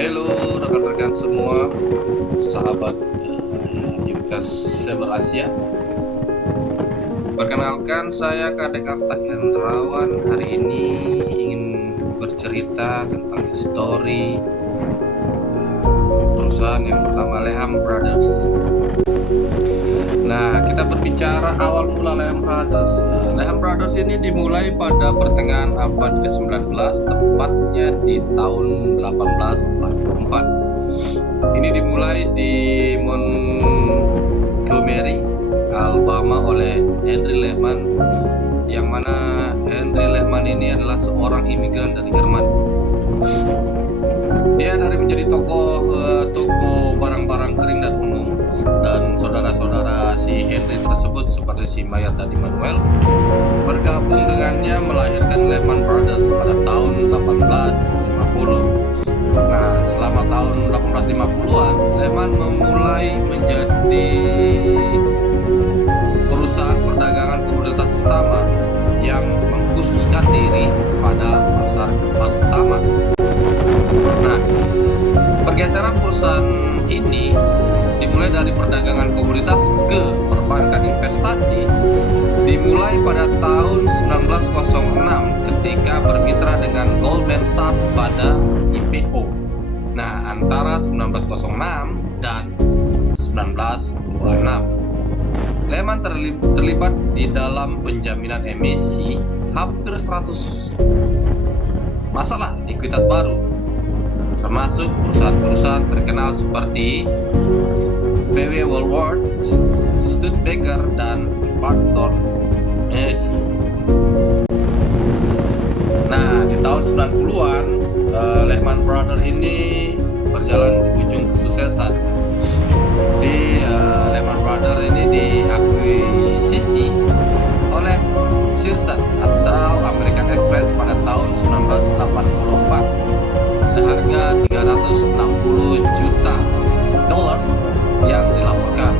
Halo rekan-rekan semua, sahabat Universitas Cyber Asia. Perkenalkan, saya Kadek Arta Hendrawan. Hari ini ingin bercerita tentang histori perusahaan yang bernama Lehman Brothers. Nah, kita berbicara awal mula Lehman Brothers. Lehman Brothers ini dimulai pada pertengahan abad ke-19, tepatnya di tahun 1844. Ini dimulai di Montgomery, Alabama oleh Henry Lehman, yang mana Henry Lehman ini adalah seorang imigran dari Jerman. Dia dari menjadi toko barang-barang kering dan umum, dan saudara-saudara si Henry tersebut seperti si Mayer dan Immanuel bergabung dengannya melahirkan Lehman Brothers pada tahun 1850. Nah, selama tahun 1850-an, Lehman memulai menjadi perusahaan perdagangan komoditas utama yang mengkhususkan diri pada pasar kelas utama. Nah, pergeseran perusahaan ini dimulai dari perdagangan komoditas ke perbankan investasi dimulai pada tahun 1906 ketika bermitra dengan Goldman Sachs pada IPO. Nah, antara 1906 dan 1926, Lehman terlibat di dalam penjaminan emisi hampir 100 masalah likuiditas baru, termasuk perusahaan-perusahaan terkenal seperti VW Woolworth, Studebaker, dan Blackstone. Nah, di tahun 90-an, Lehman Brothers ini berjalan di ujung kesuksesan. Di Lehman Brothers ini diakuisisi oleh Sears atau American Express pada tahun 1984 seharga 360 juta dollars yang dilaporkan.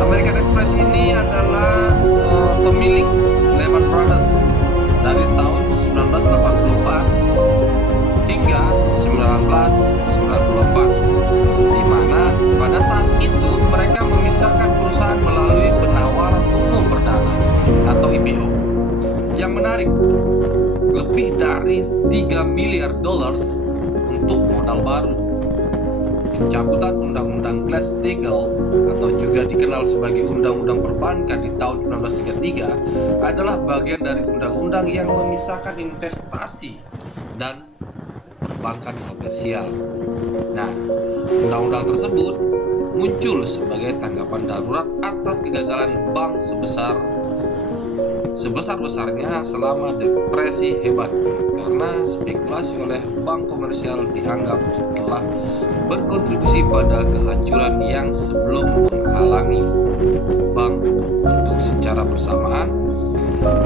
American Express ini adalah pemilik Lehman Brothers dari tahun 1984 hingga 1994, di mana pada saat itu mereka memisahkan perusahaan melalui penawaran umum perdana atau IPO. Yang menarik, lebih dari 3 miliar dollars untuk modal baru. Pencabutan Undang-Undang Glass-Steagall atau juga dikenal sebagai Undang-Undang Perbankan di tahun 1933 adalah bagian dari undang-undang yang memisahkan investasi dan perbankan komersial. Nah, undang-undang tersebut muncul sebagai tanggapan darurat atas kegagalan bank sebesar-besarnya selama depresi hebat, karena spekulasi oleh bank komersial dianggap telah berkontribusi pada kehancuran yang sebelum menghalangi bank untuk secara bersamaan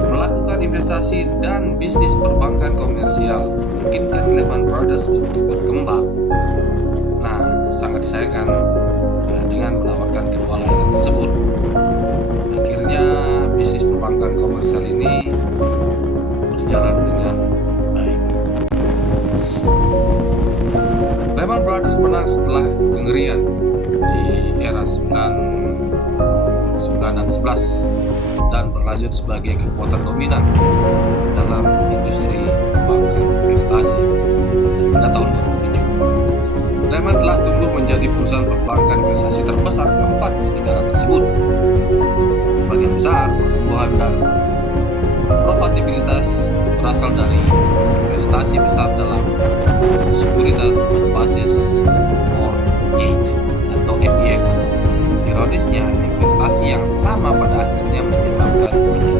melakukan investasi dan bisnis perbankan komersial, memungkinkan Lehman Brothers untuk berkembang. Nah, sangat disayangkan dengan menawarkan kedua layanan tersebut, akhirnya bisnis perbankan komersial ini berjalan dengan baik. Lehman Brothers menang setelah kengerian di era 9 dan 11 dan berlanjut sebagai kekuatan dominan dalam industri perbankan investasi. Pada tahun 2007, Lehman telah tumbuh menjadi perusahaan perbankan investasi terbesar keempat di negara tersebut. Sebagian besar pertumbuhan dan profitabilitas berasal dari investasi besar dalam sekuritas berbasis mortgage atau MBS. Ironisnya, investasi yang sama pada akhirnya menyebabkan kenaikan.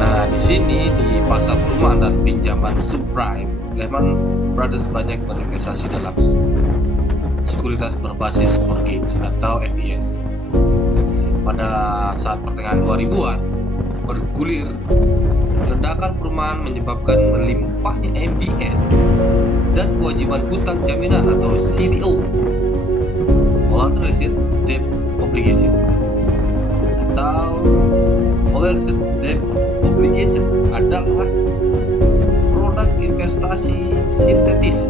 Nah, di sini di pasar perumahan dan pinjaman subprime, Lehman Brothers banyak berinvestasi dalam sekuritas berbasis mortgage atau MBS. Pada saat pertengahan 2000-an bergulir, ledakan perumahan menyebabkan melimpahnya MBS dan kewajiban hutang jaminan atau CDO, Collateralized Debt Obligation, atau Collateralized Debt Obligation adalah investasi sintetis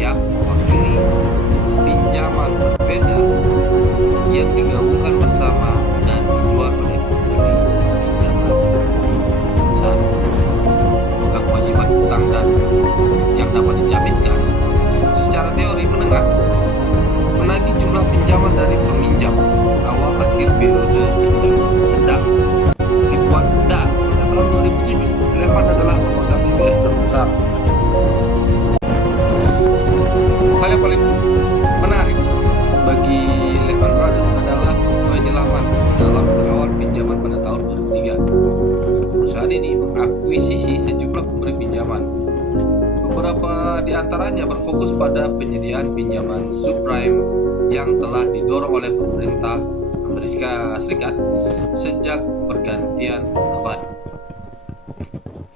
yang mewakili pinjaman berbeda yang digabungkan bersama dan dijual oleh pemberi pinjaman. Satu, memegang kewajiban utang dan yang dapat dijaminkan secara teori menengah, menagih jumlah pinjaman dari peminjam awal akhir periode pinjaman. Sedang ribuan dan pada tahun 2007 Lehman adalah pemegang MBS terbesar. Hal yang paling menarik bagi Lehman Brothers adalah penyelaman dalam kekawal pinjaman pada tahun 2003. Perusahaan ini mengakuisisi sejumlah pemberi pinjaman. Beberapa di antaranya berfokus pada penyediaan pinjaman subprime yang telah didorong oleh pemerintah Amerika Serikat sejak pergantian abad.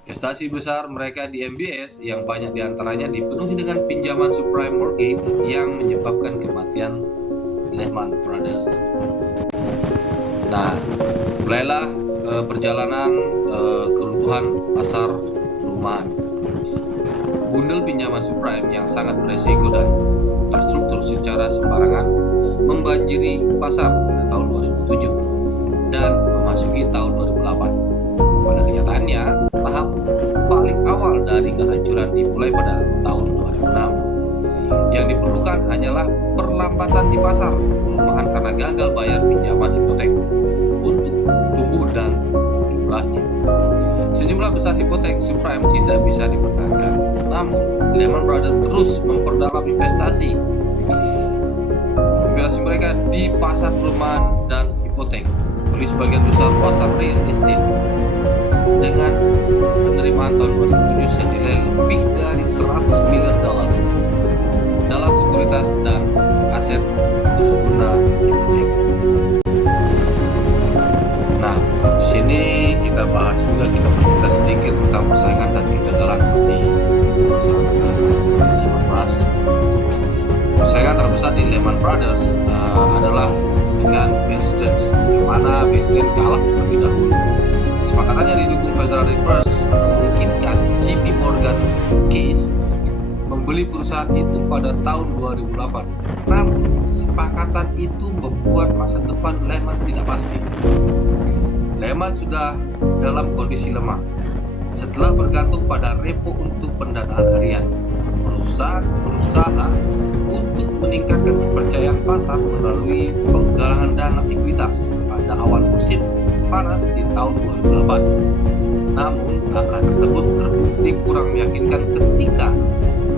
Investasi besar mereka di MBS yang banyak diantaranya dipenuhi dengan pinjaman subprime mortgage yang menyebabkan kematian Lehman Brothers. Nah, mulailah perjalanan keruntuhan pasar perumahan. Bundel pinjaman subprime yang sangat beresiko dan terstruktur secara sembarangan membanjiri pasar pada tahun 2007 dan memasuki tahun 2008. Pada kenyataannya, tahap paling awal dari kehancuran dimulai pada tahun 2006. Yang diperlukan hanyalah perlambatan di pasar, pelemahan karena gagal bayar pinjaman hipotek untuk tumbuh dan jumlahnya. Sejumlah besar hipotek subprime tidak bisa dipertahankan. Namun, Lehman Brothers terus memperdalam investasi mereka di pasar perumahan dan hipotek, beli sebagian besar pasar real estate dengan penerimaan tahun 2007 senilai lebih dari 100 miliar dolar dalam sekuritas dan aset berguna hipotek. Nah, di sini kita bahas juga, kita bercerita sedikit tentang persaingan dan kegagalan di perusahaan Lehman Brothers. Persaingan terbesar di Lehman Brothers adalah dengan Bear Stearns, yang mana Bear Stearns kalah terlebih dahulu. Kesepakatannya didukung Federal Reserve memungkinkan JP Morgan Chase membeli perusahaan itu pada tahun 2008. Namun, kesepakatan itu membuat masa depan Lehman tidak pasti. Lehman sudah dalam kondisi lemah setelah bergantung pada repo untuk pendanaan harian. Perusahaan berusaha untuk meningkatkan kepercayaan pasar melalui penggalangan dana ekuitas pada awal musim panas di tahun 2008. Namun, angka tersebut terbukti kurang meyakinkan ketika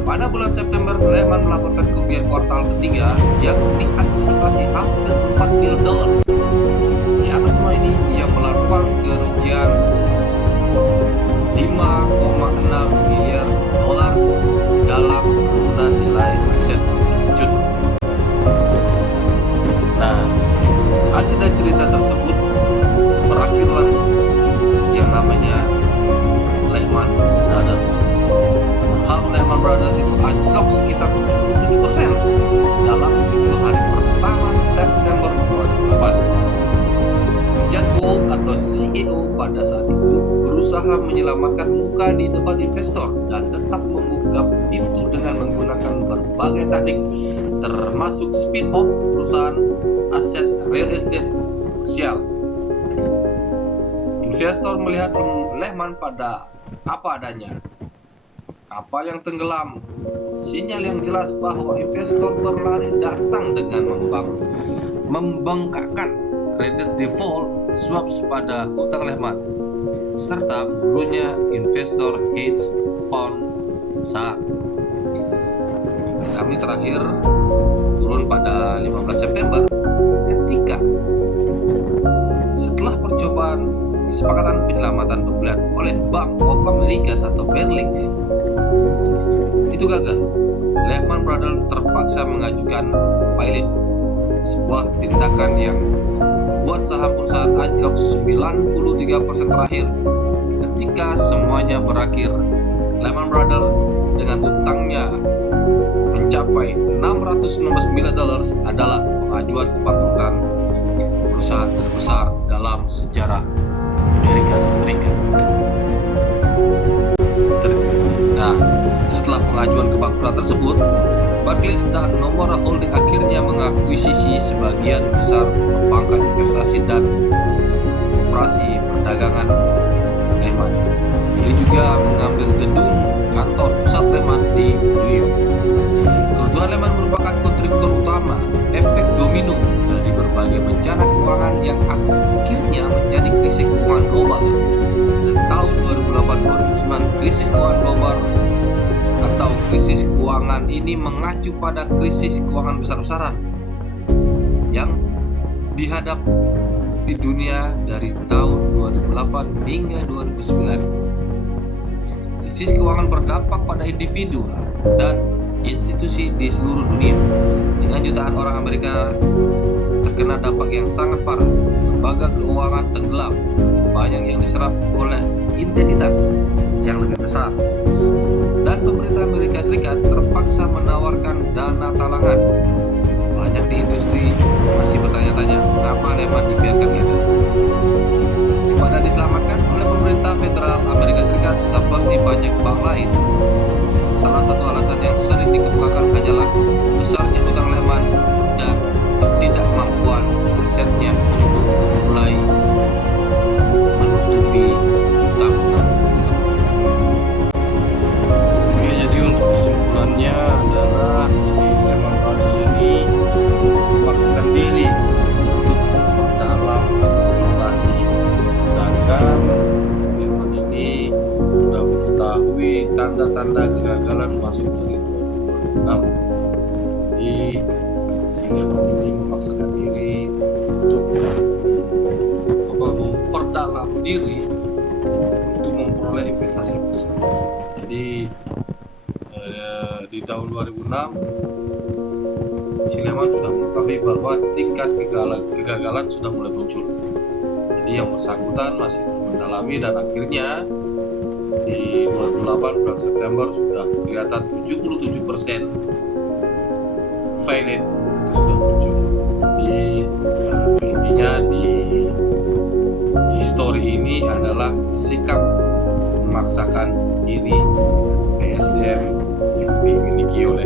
pada bulan September Lehman melaporkan kerugian kuartal ketiga yang diantisipasi hampir 4 miliar dolar. Di atas semua ini, ia melaporkan kerugian 5,6 miliar dolar dalam penurunan nilai aset berlanjut. Nah, akhir dari cerita tersebut berakhirlah yang namanya Lehman Brothers. Saham Lehman Brothers itu anjlok sekitar 77% dalam 7 hari pertama September 2008. Richard Gould atau CEO pada saat itu berusaha menyelamatkan muka di depan investor dan tetap membuka pintu dengan menggunakan berbagai taktik, termasuk spin-off perusahaan aset real estate komersial. Investor melihat Lehman pada apa adanya. Kapal yang tenggelam, sinyal yang jelas bahwa investor berlari datang dengan membengkakkan kredit default swaps pada hutang Lehman, serta burunya investor hedge fund besar. Kami terakhir turun pada 15 September ketika setelah percobaan kesepakatan penyelamatan pembelian oleh Bank of America atau Barclays itu gagal. Lehman Brothers terpaksa mengajukan bailout, sebuah tindakan yang buat saham perusahaan anjlok 93% terakhir. Ketika semuanya berakhir, Lehman Brothers dengan utangnya mencapai 619 miliar dolar adalah pengajuan kebangkrutan perusahaan terbesar dalam sejarah Amerika Serikat. Nah, kebangkrutan tersebut, Barclays dan Nomura Holding akhirnya mengakuisisi sebagian besar perbankan investasi dan operasi perdagangan Lehman. Ini juga mengambil gedung kantor pusat Lehman di New York. Keruntuhan Lehman merupakan kontributor utama efek domino dari berbagai bencana keuangan yang akhirnya menjadi krisis keuangan global. Dan tahun 2008-2009, krisis keuangan global atau krisis keuangan ini mengacu pada krisis keuangan besar-besaran yang dihadap di dunia dari tahun 2008 hingga 2009. Krisis keuangan berdampak pada individu dan institusi di seluruh dunia, dengan jutaan orang Amerika terkena dampak yang sangat parah. Lembaga keuangan tenggelam, banyak yang diserap oleh entitas yang lebih besar, dan pemerintah Amerika Serikat terpaksa menawarkan dana talangan. Banyak di industri masih bertanya-tanya mengapa Lehman dibiarkan gagal. Daripada diselamatkan oleh pemerintah federal Amerika Serikat seperti banyak bank lain. Salah satu alasan yang sering dikemukakan hanyalah besarnya utang Lehman dan ketidakmampuan asetnya untuk mulai menutupi utang-utang tersebut. Oke, jadi untuk kesimpulannya adalah si Lehman Brothers ini memaksakan diri untuk dalam investasi, sedangkan si Lehman ini sudah mengetahui tanda-tanda kegagalan masuk dari 2006. Jadi si Lehman ini memaksakan diri untuk memperdalam diri untuk memperoleh investasi yang besar. Jadi di tahun 2006 si Lehman sudah mengetahui bahwa tingkat kegagalan sudah mulai muncul. Jadi yang bersangkutan masih terus mendalami, dan akhirnya di 2008 bulan September sudah kelihatan 77% failed itu sudah muncul. Jadi intinya di histori ini adalah sikap memaksakan diri PSDM yang dimiliki oleh